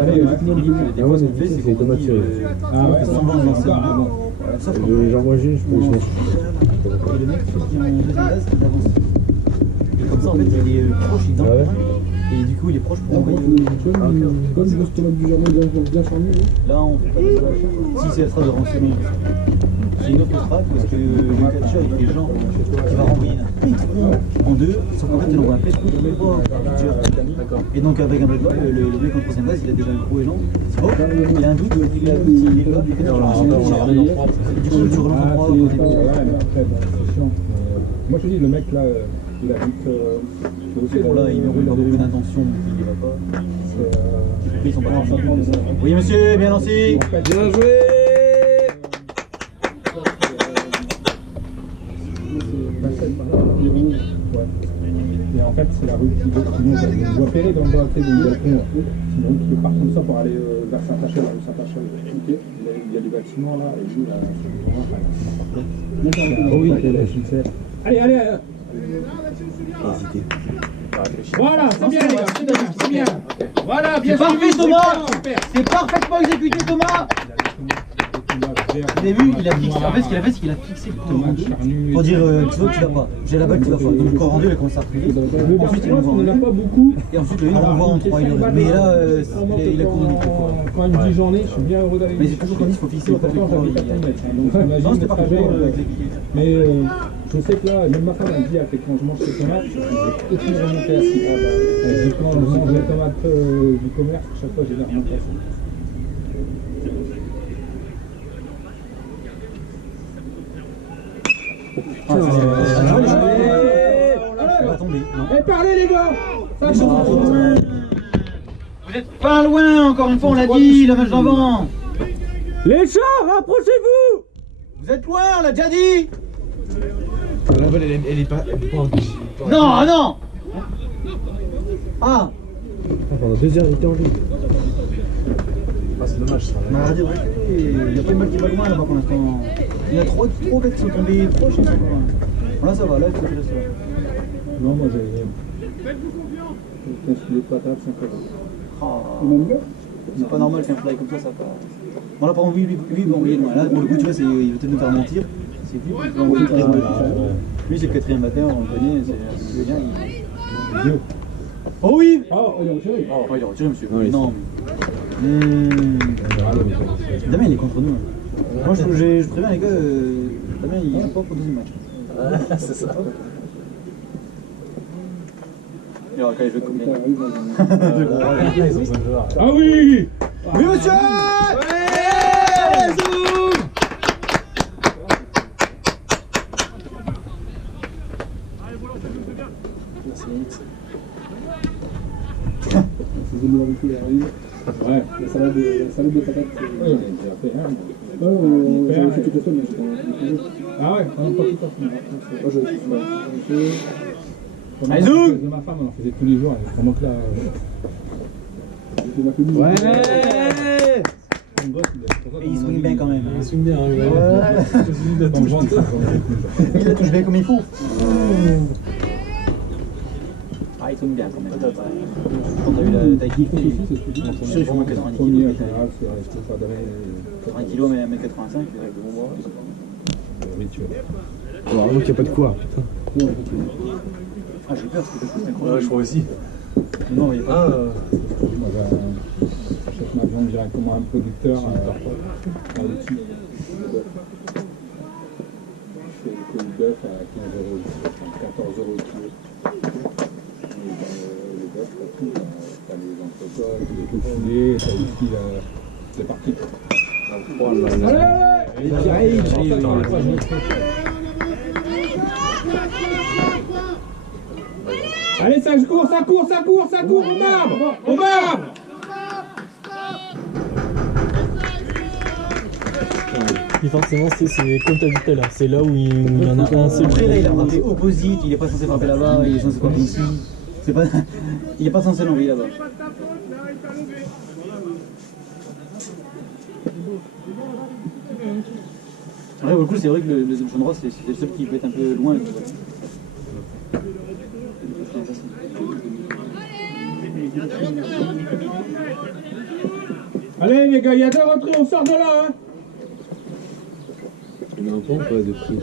installé. Des fois, ce qu'on fait, c'est qu'on dit semblant de lancer. Sauf que Genre moi j'ai, je pense. et le mec qui est en deuxième base, il avance. Et comme ça, en fait, il est proche, il est dans le coin. Et du coup, il est proche pour envoyer. Comme le stomach du jardin bien charmé. Là, on fait pas de strat. Si, c'est la strat de renseignement. C'est une autre strat parce que le catcher, il fait genre qui va renvoyer un pétron en deux, sauf qu'en fait, il envoie un pétron au pitcher. Et donc, avec un peu de bol, le mec en troisième base, il a déjà le gros élan. Oh, il a un doute, il est là, il fait On l'a ramené dans 3. du coup, tu relances en 3. Ouais, mais après, c'est chiant. Moi je te dis, le mec là, il a vite. Bon, là, il met beaucoup d'intention, il n'y va pas. Ils sont pas tranquilles. Oui, monsieur, bien lancé. Bien joué. Et en fait, c'est la rue qui monte. On voit Perret dans le bas du balcon. Donc, il part comme ça pour aller vers Saint-Achel, la rue Saint-Achel. Il y a des bâtiments là, et lui, là, oh oui, allez. Hésitez. Voilà, c'est bien les gars, c'est bien. Voilà, bien C'est parfait, Thomas. Super. C'est parfaitement exécuté, Thomas. Vous avez vu, il a fixé. En fait, ce qu'il a fait, c'est qu'il a fixé le coup rendu pour dire tu veux que tu l'as pas. J'ai la balle, tu vas pas. Donc, le corps rendu, il a commencé à reculer. Ensuite, il envoie on en n'en a deux. pas beaucoup. Et ensuite, le 1 renvoie en 3. Mais là, il a couru du coup. Quand il me dit j'en ai, je suis bien heureux d'aller. Mais c'est toujours comme il faut fixer le coup. Non, c'était pas exécuté. Mais je sais que là, même ma femme elle dit quand je mange ces tomates, je vais aucune remontée à 6. Elle dit quand je mange les tomates du commerce, chaque fois j'ai des remontées à 6. Ça va tomber. Non. Et parlez les gars. Ça change. Vous êtes pas loin, encore une fois, on l'a dit, la match d'avant. Les chats, rapprochez-vous. Vous êtes loin, on l'a déjà dit. La balle, elle est pas. Non, non. Ah. Pendant 2 heures, il était en ligne. Ah, c'est dommage ça. On a dit, il n'y a pas une balle qui va loin là-bas pour l'instant. Il y a trop gars qui sont tombés proches. Bon, là ça va, là il faut que ça va. Non, moi j'ai 15 kilos de patates, 5 euros. Oh. C'est pas normal qu'un fly comme ça passe. Bon là par exemple, lui il va envoyer loin. Là pour le coup tu vois, il veut peut-être nous faire mentir. C'est lui qui va envoyer très loin. Lui c'est le quatrième batteur, on le connaît, c'est bien. Oh oui. Oh, il est retiré. Oh il est retiré monsieur. Non. Damien il est contre nous. Moi je préviens les gars, Damien il joue pas pour le deuxième match. C'est ça. Il aura qu'à les jouer comme Ils ont besoin de joueurs. Ah oui. Oui monsieur. Ouais, la salade de patates. Oui, on a déjà fait un. J'avais fait toute la semaine. Ah ouais, pas tout à fait. Allez, Zouk. Ma femme, on en faisait tous les jours. Pendant que là. Ouais. Et il swing bien quand même. Il swing bien, hein, Il la touche bien comme il faut. Ah, il swing bien quand même. Quand t'as vu la taille qu'il fait, je suis sûr qu'il faut moins 90 kg. 80 kg, mais 1m85. Alors, donc il n'y a pas de quoi. Putain. Ah, j'ai peur parce que c'est incroyable. Ouais, je crois aussi. Non, il n'y a pas. Moi, j'achète ma viande directement à un producteur par-dessus. Je fais le colis bœuf à 15 €, 14 € le kilo. Le bœuf, t'as les entrecotes, les poulet, t'as aussi les parties. Oh là là. Allez, allez, ça court, au marbre. Et forcément, c'est comme tu as dit tout à l'heure, c'est là où il y en a un seul. Après, là, il a frappé opposite, il est pas censé frapper là-bas, il est censé frapper ici. C'est pas... Il est pas censé l'envoyer là-bas. Ouais, au coup, c'est vrai que le jaune droit, c'est le seul qui peut être un peu loin. Allez les gars, il y a deux rentrées, on sort de là hein. Il y a un pont pas de prise.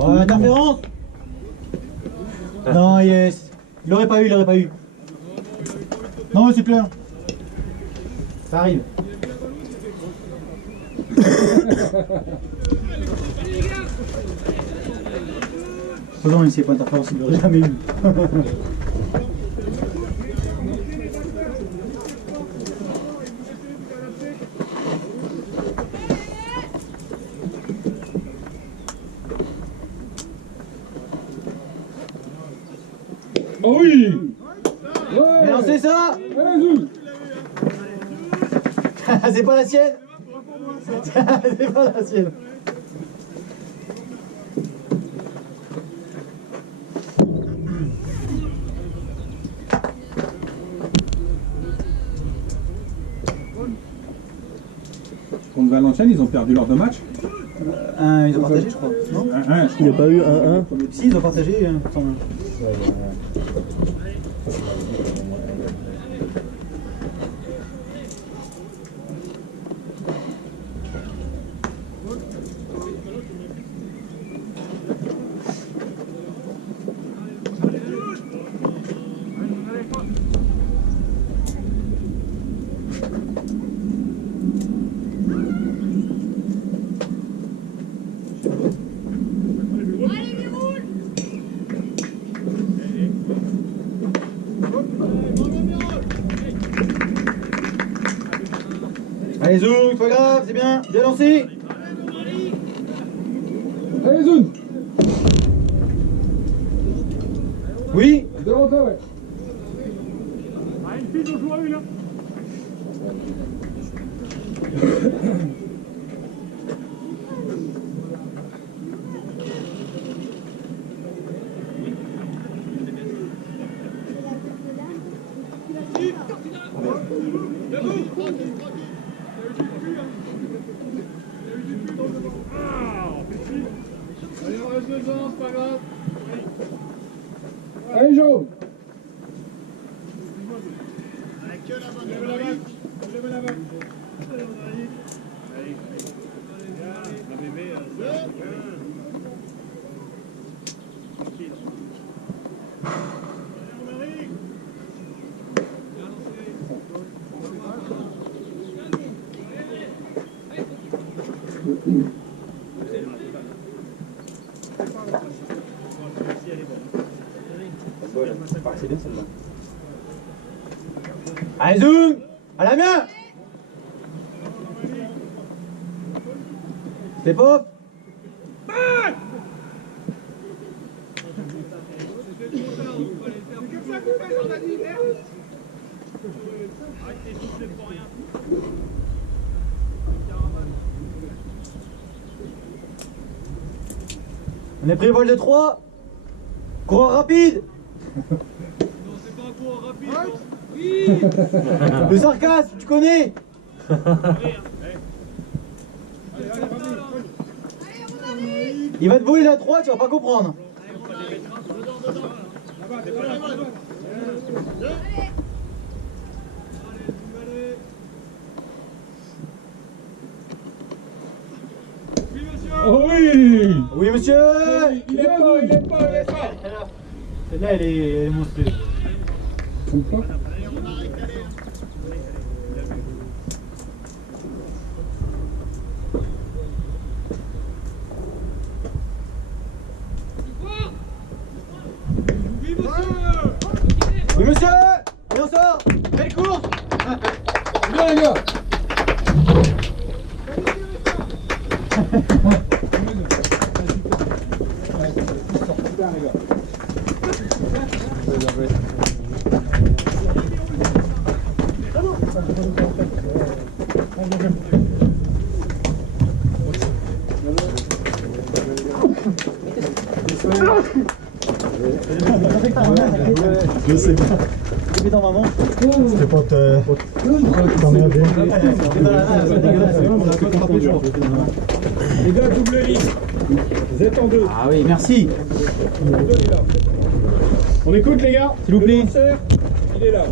Oh, interférence. Non, yes. Il l'aurait pas eu, il l'aurait pas eu. Non, c'est clair. Ça arrive. Non, il s'est pas interférence, il l'aurait jamais eu. Oh oui. Mais non, c'est ça. C'est pas la sienne. C'est pas la sienne. Contre Valenciennes, ils ont perdu leur deux matchs. Ils ont partagé, je crois. Non Il n'y a pas eu 1-1. Si, ils ont partagé. Il me semble. Allez Zouk, c'est pas grave, c'est bien, bien lancé. Allez Zoun. Oui. De rentrée, ouais. Allez Jérôme. C'est bien celle-là. Allez Zoom, à la main. C'est pop. On est pris vol de 3. Coureur rapide. Le sarcasme, tu connais. Il va te voler la 3, tu vas pas comprendre. Oh oui. Oui monsieur. Il est pas, il est pas, il est pas. Celle-là elle est monstrueuse. Oui monsieur. Et on sort. Belle course. Bien les gars. Je sais pas. T'es dans maman. C'était pas t'emmerder. C'est dégueulasse. Les gars, double ligne. Vous êtes en deux. Ah oui, merci. On écoute les gars. S'il vous plaît. Le lanceur, il est là.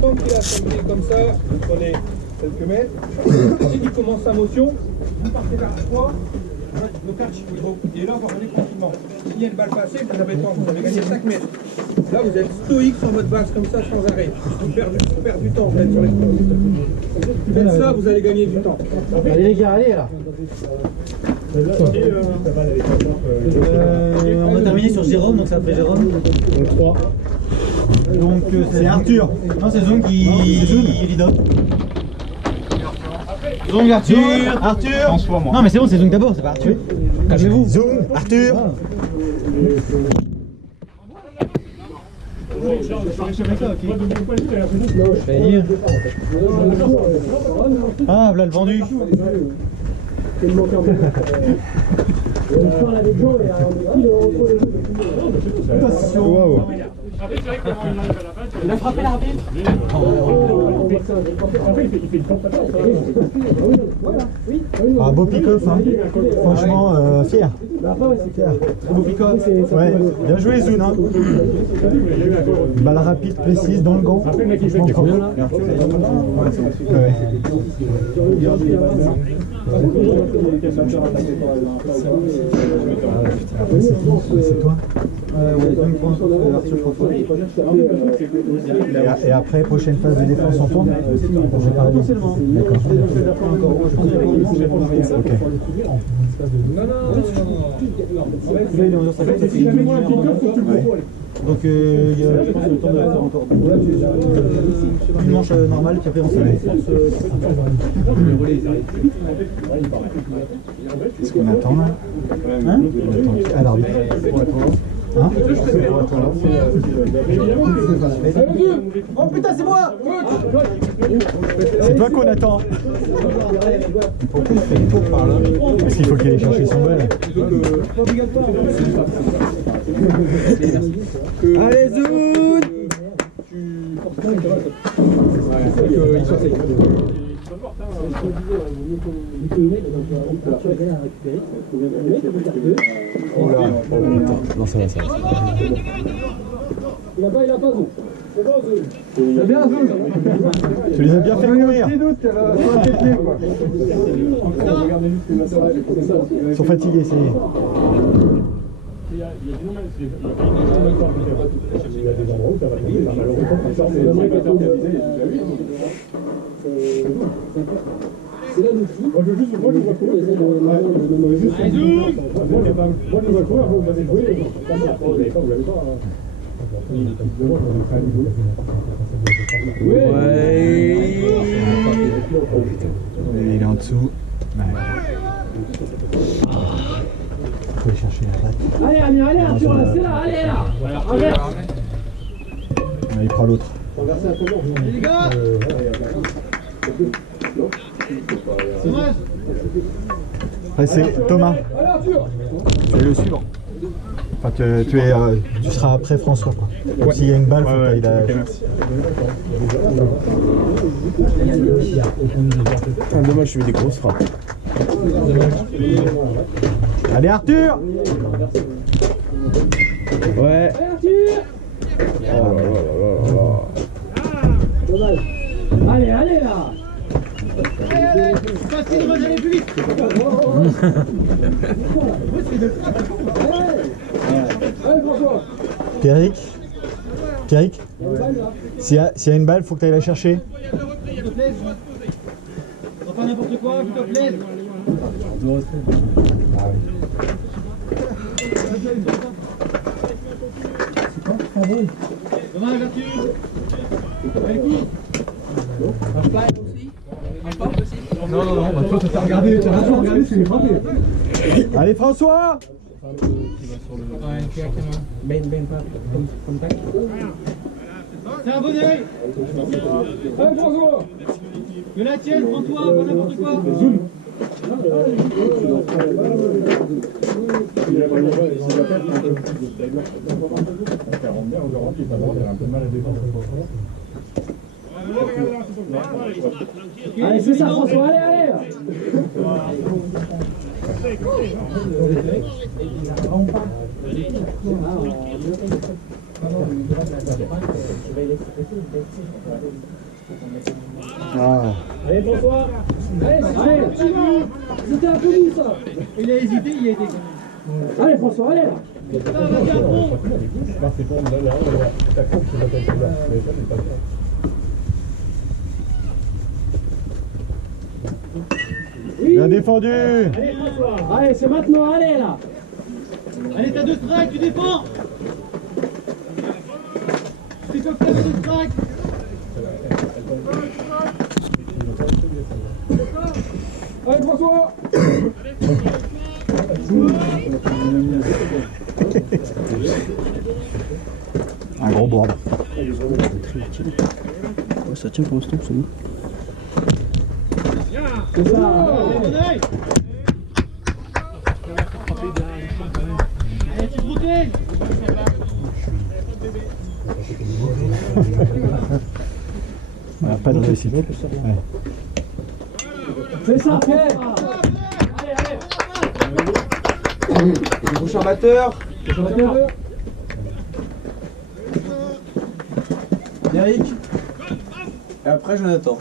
Tant qu'il a son pied comme ça, vous prenez quelques mètres. Ensuite, il commence sa motion. Vous partez vers la croix. Le catch, il est là, vous revenez tranquillement. S'il y a une balle passée, vous avez temps, vous avez gagné 5 mètres. Là, vous êtes stoïque sur votre base comme ça, sans arrêt. Vous perdez du temps en fait sur les courses. Faites ça, vous allez gagner du temps. Allez les gars, allez là. On va terminer sur Jérôme, donc c'est après Jérôme. Donc 3. Donc c'est Arthur. Non, c'est Zoom qui lead up. Zoom, Arthur. Arthur. Non, mais c'est bon, c'est Zoom d'abord, c'est pas Arthur. Calmez-vous. Zoom, Arthur. Ah, voilà le vendu. Attention. Il a frappé l'arbitre. Ah, beau pick-off, hein. Franchement, fier. Fier. Beau pick-off. Ouais, bien joué Zoun, hein. Balle rapide, précise, dans le gant. Franchement, combien là? Ouais. Après, c'est toi. Et après, prochaine phase de défense en tourne. J'ai pas d'accord. Ok. Donc il y a le temps de faire encore une manche normale, puis après on se met. Qu'est-ce qu'on attend là? Hein? On attend qui? À l'arbitre. Hein? Oh putain, c'est moi! C'est toi qu'on attend. Il faut qu'on fait une tour par là. Parce qu'il faut qu'il aille chercher son bal. Allez, Zoun! Oh là, non, ça va, ça va. Il a pas Zoom. C'est bon Zoom. C'est bien, Zoun! Tu les as bien fait courir. Ils sont fatigués, c'est... C'est là l'outil. Moi je vois courir. Moi je vois courir, vous avez joué. Vous l'avez pas. Ouais. Il est en dessous. Ouais. Faut aller chercher la batte. Allez Arthur, là, c'est là, allez là. Il prend l'autre. Les gars. Après c'est Thomas. Allez Arthur. Tu es le suivant. Enfin, tu seras après François, quoi. Donc s'il y a une balle, faut que tu ailles Ah, dommage, je fais des grosses frappes. Allez Arthur! Ouais. Oh là là là là là. Allez là. Facile, allez plus vite. Allez François. Pierrick? S'il y a une balle, faut que tu ailles la chercher. On fait n'importe quoi, s'il te plaît. Dommage, Arthur. Quel coup? Marche pas aussi? Marche pas aussi? Non, toi t'as regardé, c'est les frappés. Allez François! C'est un bon oeil. Allez François. Que la tienne, prends-toi, pas n'importe quoi. Allez, c'est ça François, allez Ah. Allez François. Allez, c'était un peu mou ça. Il a hésité, il a été. Allez François, allez. Bien défendu. Allez François. Allez, c'est maintenant, allez là. Allez, t'as 2 strikes, tu défends. C'est comme ça, 2 strikes. Allez François. Un gros board. Ouais, ça tient pour l'instant, c'est bon. C'est ça. Allez, tu protèges. Voilà, pas de réussite. Ouais. C'est ça, Pierre. Prochain batteur. Eric. Et après, Jonathan.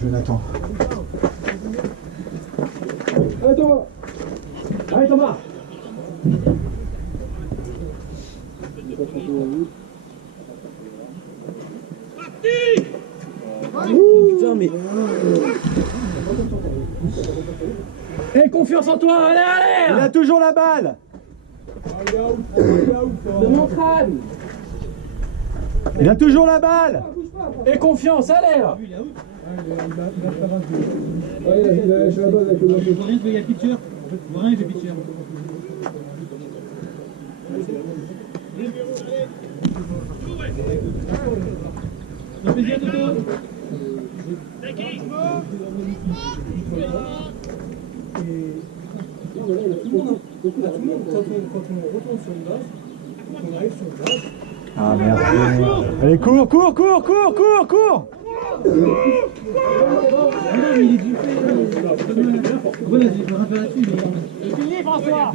Jonathan. Allez Thomas. Allez Thomas. Putain, mais. Et confiance en toi, allez, allez. Il a toujours la balle. De mon crâne. Il a toujours la balle. Et confiance, allez là. Il y a pitcher. Rien, j'ai pitcher. Ça fait plaisir, Toto. Ah merde. Allez, cours, cours, cours, cours, cours, cours. Fini François.